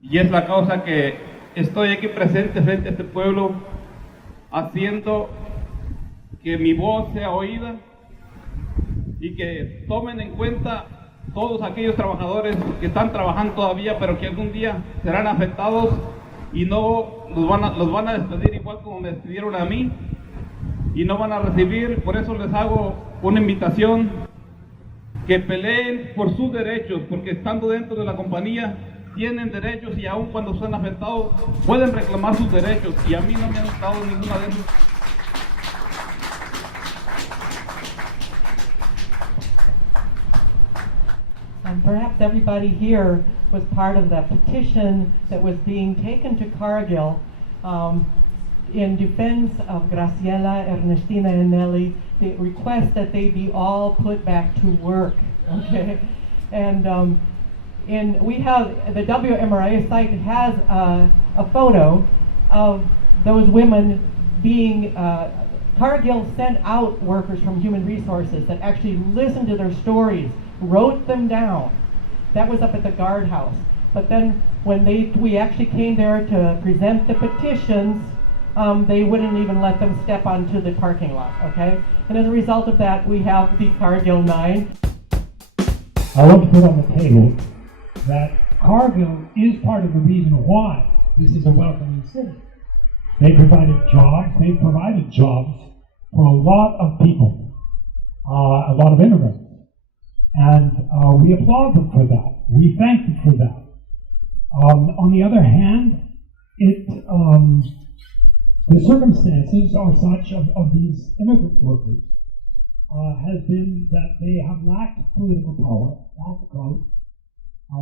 Y es la causa que estoy aquí presente frente a este pueblo, haciendo que mi voz sea oída y que tomen en cuenta todos aquellos trabajadores que están trabajando todavía, pero que algún día serán afectados y no los van a despedir igual como me despidieron a mí, y no van a recibir. Por eso les hago una invitación, que peleen por sus derechos, porque estando dentro de la compañía tienen derechos, y aun cuando sean afectados pueden reclamar sus derechos, y a mí no me han dado ninguna de esas. Perhaps everybody here was part of the petition that was being taken to Cargill in defense of Graciela, Ernestina, and Nelly. The request that they be all put back to work. Okay, and we have the WMRA site has a photo of those women being. Cargill sent out workers from Human Resources that actually listened to their stories, wrote them down. That was up at the guardhouse. But then when we actually came there to present the petitions, they wouldn't even let them step onto the parking lot, okay? And as a result of that, we have the Cargill Nine. I want to put on the table that Cargill is part of the reason why this is a welcoming city. They've provided jobs for a lot of people, a lot of immigrants. And we applaud them for that. We thank them for that. On the other hand, the circumstances are such of these immigrant workers has been that they have lacked political power, lacked vote.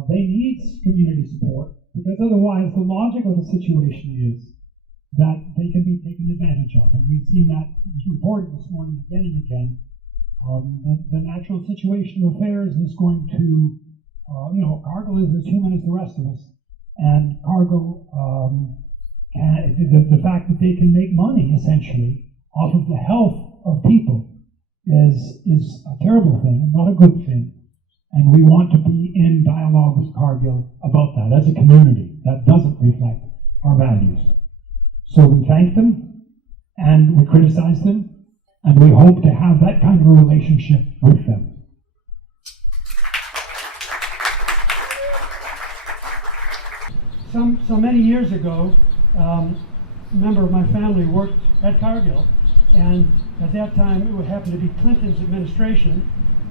They need community support, because otherwise the logic of the situation is that they can be taken advantage of. And we've seen that reported this morning again and again. The natural situation of affairs is going to, Cargill is as human as the rest of us. And Cargill, the fact that they can make money, essentially, off of the health of people is a terrible thing and not a good thing. And we want to be in dialogue with Cargill about that as a community. That doesn't reflect our values. So we thank them, and we criticize them, and we hope to have that kind of a relationship with them. So many years ago, a member of my family worked at Cargill, and at that time it would happen to be Clinton's administration,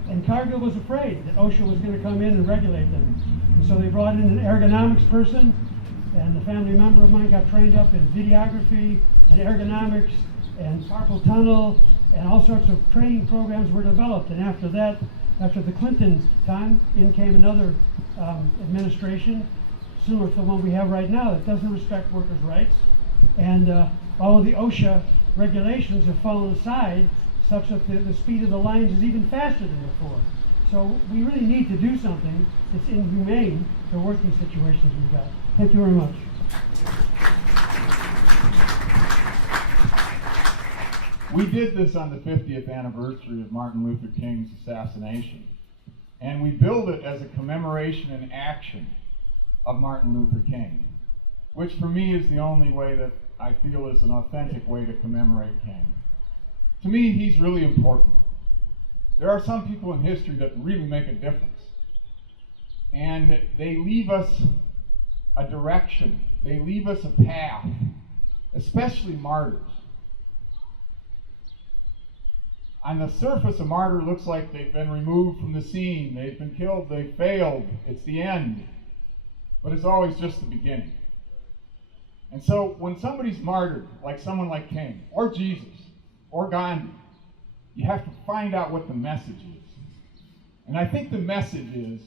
and Cargill was afraid that OSHA was going to come in and regulate them. And so they brought in an ergonomics person, and a family member of mine got trained up in videography and ergonomics and carpal tunnel, and all sorts of training programs were developed. And after that, after the Clinton time, in came another administration, similar to the one we have right now, that doesn't respect workers' rights. And all of the OSHA regulations have fallen aside, such that the speed of the lines is even faster than before. So we really need to do something. It's inhumane, the working situations we've got. Thank you very much. We did this on the 50th anniversary of Martin Luther King's assassination, and we billed it as a commemoration and action of Martin Luther King, which for me is the only way that I feel is an authentic way to commemorate King. To me, he's really important. There are some people in history that really make a difference, and they leave us a direction, they leave us a path, especially martyrs. On the surface, a martyr looks like they've been removed from the scene, they've been killed, they've failed, it's the end. But it's always just the beginning. And so when somebody's martyred, like someone like King, or Jesus, or Gandhi, you have to find out what the message is. And I think the message is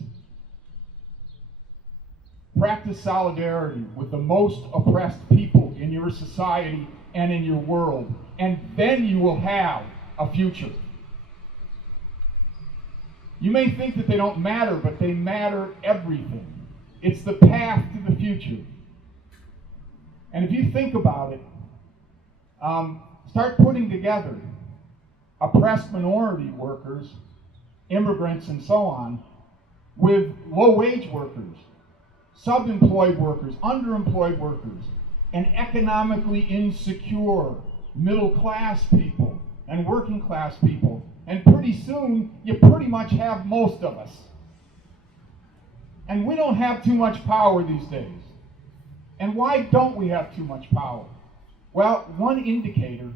practice solidarity with the most oppressed people in your society and in your world, and then you will have a future. You may think that they don't matter, but they matter everything. It's the path to the future. And if you think about it, start putting together oppressed minority workers, immigrants, and so on, with low-wage workers. sub-employed workers, underemployed workers, and economically insecure middle-class people and working-class people. And pretty soon, you pretty much have most of us. And we don't have too much power these days. And why don't we have too much power? Well, one indicator,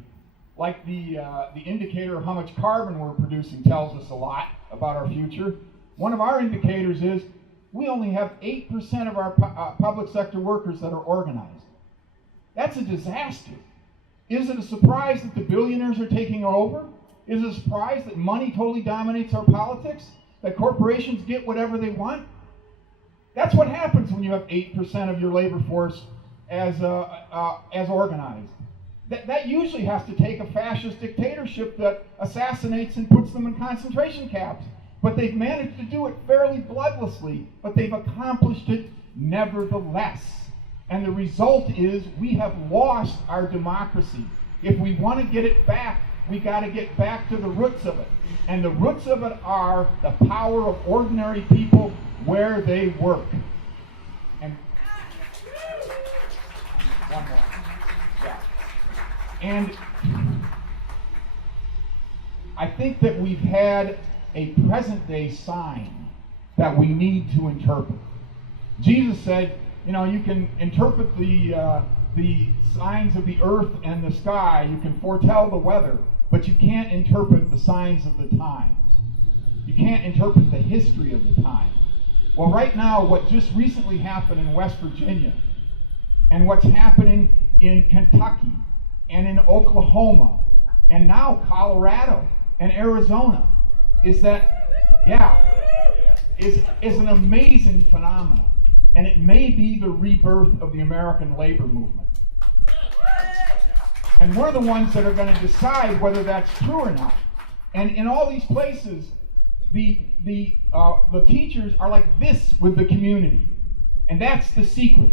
like the indicator of how much carbon we're producing, tells us a lot about our future. One of our indicators is we only have 8% of our public sector workers that are organized. That's a disaster. Is it a surprise that the billionaires are taking over? Is it a surprise that money totally dominates our politics? That corporations get whatever they want? That's what happens when you have 8% of your labor force as organized. That usually has to take a fascist dictatorship that assassinates and puts them in concentration camps. But they've managed to do it fairly bloodlessly, but they've accomplished it nevertheless. And the result is we have lost our democracy. If we want to get it back, we got to get back to the roots of it. And the roots of it are the power of ordinary people where they work. And one more. Yeah. And I think that we've had a present-day sign that we need to interpret. Jesus said, you can interpret the signs of the earth and the sky, you can foretell the weather, but you can't interpret the signs of the times. You can't interpret the history of the time. Well, right now, what just recently happened in West Virginia, and what's happening in Kentucky, and in Oklahoma, and now Colorado, and Arizona, is that, is an amazing phenomenon. And it may be the rebirth of the American labor movement. And we're the ones that are going to decide whether that's true or not. And in all these places, the teachers are like this with the community. And that's the secret.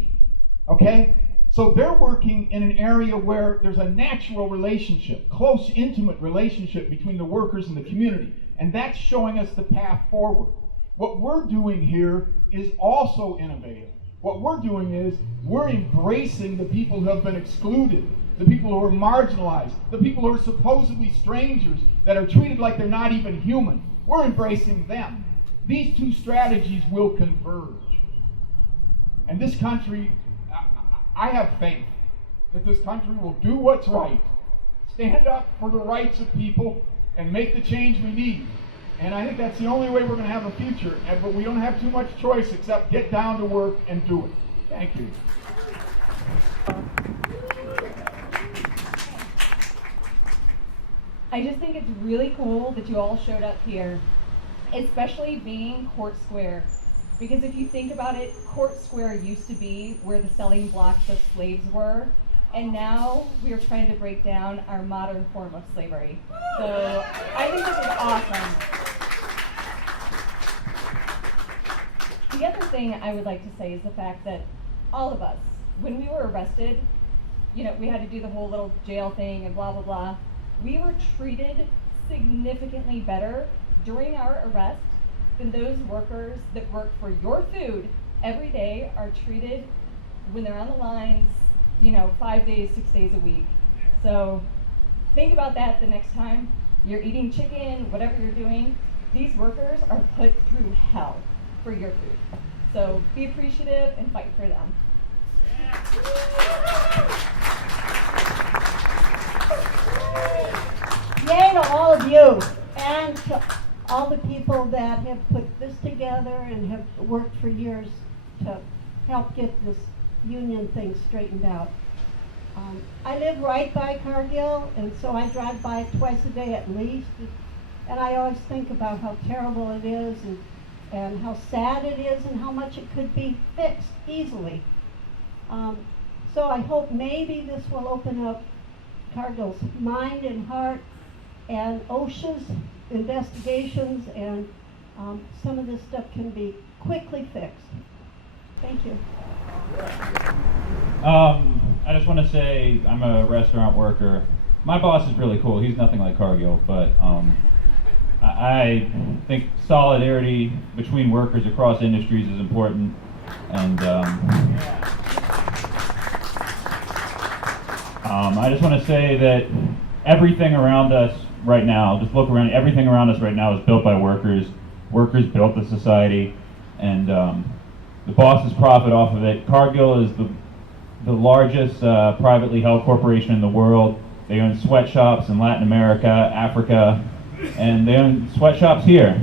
Okay? So they're working in an area where there's a natural relationship, close, intimate relationship between the workers and the community. And that's showing us the path forward. What we're doing here is also innovative. What we're doing is we're embracing the people who have been excluded, the people who are marginalized, the people who are supposedly strangers that are treated like they're not even human. We're embracing them. These two strategies will converge. And this country, I have faith that this country will do what's right, stand up for the rights of people, and make the change we need. And I think that's the only way we're going to have a future. But we don't have too much choice except get down to work and do it. Thank you. I just think it's really cool that you all showed up here, especially being Court Square. Because if you think about it, Court Square used to be where the selling blocks of slaves were. And now we are trying to break down our modern form of slavery. So I think this is awesome. The other thing I would like to say is the fact that all of us, when we were arrested, we had to do the whole little jail thing and blah, blah, blah. We were treated significantly better during our arrest than those workers that work for your food every day are treated when they're on the lines, 5 days, 6 days a week. So think about that the next time you're eating chicken, whatever you're doing. These workers are put through hell for your food. So be appreciative and fight for them. Yay to all of you and to all the people that have put this together and have worked for years to help get this union thing straightened out. I live right by Cargill, and so I drive by it twice a day at least, and I always think about how terrible it is and how sad it is and how much it could be fixed easily. So I hope maybe this will open up Cargill's mind and heart and OSHA's investigations, and some of this stuff can be quickly fixed. Thank you. I just want to say I'm a restaurant worker. My boss is really cool. He's nothing like Cargill, but I think solidarity between workers across industries is important. And I just want to say that everything around us right now, just look around, everything around us right now is built by workers. Workers built the society, and the bosses profit off of it. Cargill is the largest privately held corporation in the world. They own sweatshops in Latin America, Africa, and they own sweatshops here.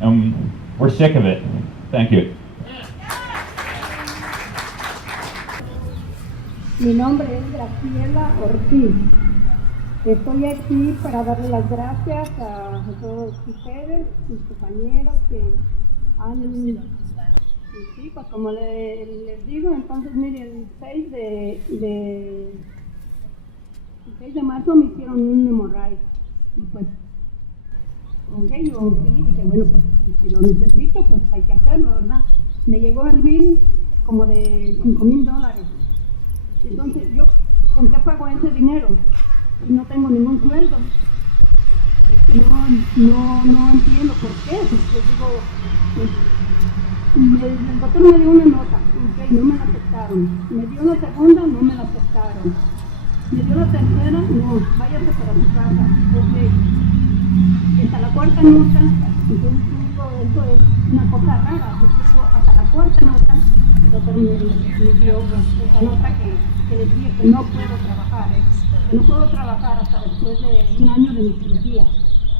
And we're sick of it. Thank you. Mi nombre es Graciela Ortiz. Estoy aquí para darle las gracias a todos ustedes, mis compañeros que han... Sí, pues como les digo, entonces mire, el 6 de marzo me hicieron un hemorragia. Y pues, ok, yo sí, dije, bueno, pues si lo necesito, pues hay que hacerlo, ¿verdad? Me llegó el bill como de $5,000. Entonces, ¿yo con qué pago ese dinero? No tengo ningún sueldo. Es que no entiendo por qué. Pues digo, pues, el doctor me dio una nota, ok, no me la aceptaron. Me dio la segunda, no me la aceptaron. Me dio la tercera, no, váyase para su casa, ok. Hasta la cuarta nota, entonces digo, eso es una cosa rara, porque digo, hasta la cuarta nota, el doctor me dio esa nota que decía que no puedo trabajar, que no puedo trabajar hasta después de un año de mi cirugía.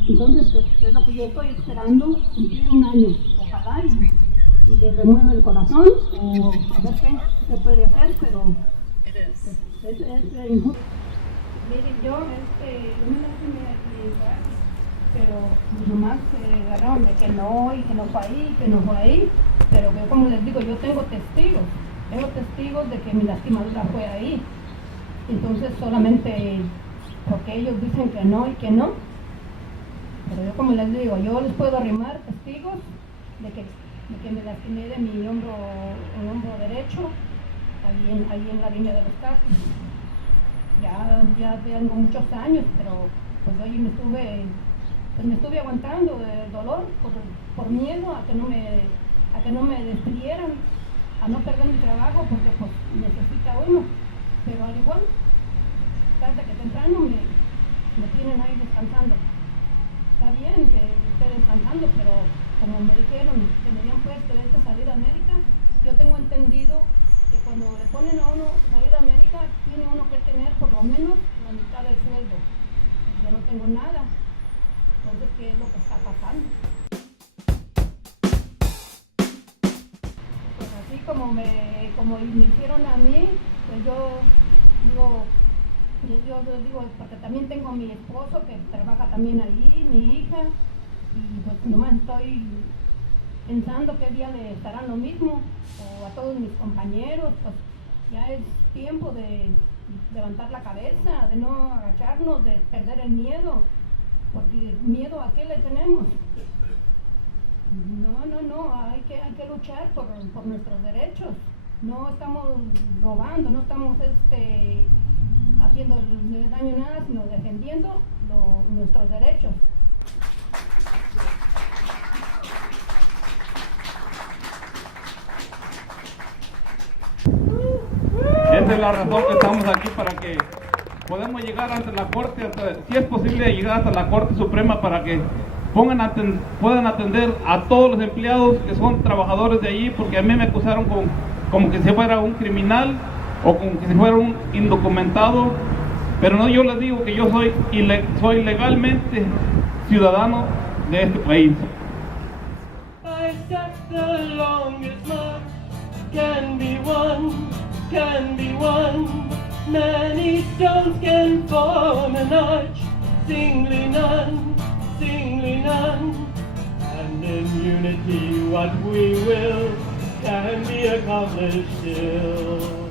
Entonces, pues, es lo que yo estoy esperando, cumplir un año, ojalá y le remueva el corazón, o a ver qué se puede hacer, pero es injusto. Miren, yo me lastimé aquí, pero nomás se agarraron de que no, y que no fue ahí, que no fue ahí, pero yo, como les digo, yo tengo testigos de que mi lastimadura fue ahí. Entonces solamente porque ellos dicen que no y que no, pero yo, como les digo, yo les puedo arrimar testigos de que me lastimé de mi hombro derecho ahí en la línea de los carros. Ya tengo muchos años, pero pues hoy me estuve aguantando el dolor por miedo a que no me despidieran, a no perder mi trabajo, porque pues necesita uno. Pero al igual, tarde que temprano me tienen ahí descansando. Está bien que esté descansando, pero como me dijeron que me habían puesto esta salida médica, yo tengo entendido que cuando le ponen a uno salida médica, tiene uno que tener por lo menos la mitad del sueldo. Yo no tengo nada. Entonces, ¿qué es lo que está pasando? Pues así como me hicieron a mí, pues yo digo, porque también tengo a mi esposo que trabaja también ahí, mi hija, y pues nomás estoy pensando qué día le estarán lo mismo, o a todos mis compañeros. Pues ya es tiempo de levantar la cabeza, de no agacharnos, de perder el miedo, porque miedo ¿a qué le tenemos? No, hay que luchar por nuestros derechos. No estamos robando, no estamos haciendo daño a nada, sino defendiendo nuestros derechos. Esa es la razón que estamos aquí, para que podamos llegar ante la Corte, si es posible llegar hasta la Corte Suprema, para que puedan atender a todos los empleados que son trabajadores de allí, porque a mí me acusaron como que si fuera un criminal o como que si fuera un indocumentado, pero no, yo les digo que yo soy legalmente ciudadano de este país. Can be one. Many stones can form an arch, singly none. And in unity what we will can be accomplished still.